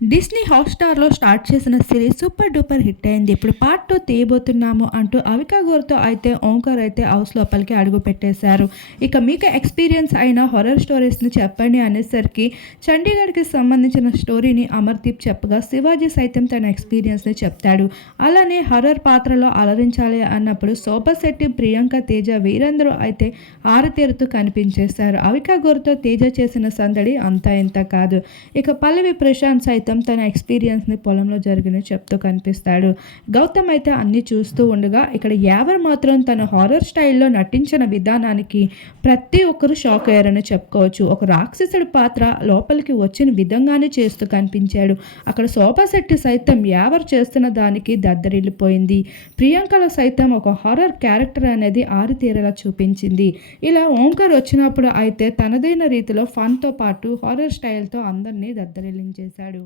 Disney హాట్‌స్టార్‌లో start చేసిన series super duper hit అయింది. ఇప్పుడు పార్ట్ 2 తీయబోతున్నాము అంటూ అవికా గౌర్‌తో అయితే ఓంకార్ అయితే హౌస్ లోపలికి అడుగుపెట్టేశారు. ఇక మీకు ఎక్స్‌పీరియన్స్ అయిన హారర్ స్టోరీస్‌ని చెప్పండి అనేసరికి చండీగఢ్‌కి సంబంధించిన స్టోరీని అమర్‌దీప్ చెప్పగా శివాజీ సైతం తన ఎక్స్‌పీరియన్స్‌ని చెప్తాడు. అలానే హారర్ పాత్రలో అలరించాలి అన్నప్పుడు శోభా శెట్టి, ప్రియాంక తేజ వీరందరూ అయితే ఆరితేరుతూ కనిపించేశారు. అవికా గౌర్‌తో తేజ చేసిన సందడి అంతా ఇంతా కాదు. ఇక పల్లవి ప్రశాంత్ సైతం తన ఎక్స్పీరియన్స్ని పొలంలో జరిగినవి చెప్తూ కనిపిస్తాడు. గౌతమ్ అయితే అన్నీ చూస్తూ ఉండగా ఇక్కడ యావర్ మాత్రం తన హారర్ స్టైల్లో నటించిన విధానానికి ప్రతి ఒక్కరూ షాక్ అయ్యారని చెప్పుకోవచ్చు. ఒక రాక్షసుడి పాత్ర లోపలికి వచ్చిన విధంగానే చేస్తూ కనిపించాడు. అక్కడ శోభా శెట్టి సైతం యావర్ చేస్తున్న దానికి దద్దరిల్లిపోయింది. ప్రియాంకలో సైతం ఒక హారర్ క్యారెక్టర్ అనేది ఆరితేరేలా చూపించింది. ఇలా ఓంకార్ వచ్చినప్పుడు అయితే తనదైన రీతిలో ఫన్తో పాటు హారర్ స్టైల్తో అందరినీ దద్దరిల్లించేశాడు.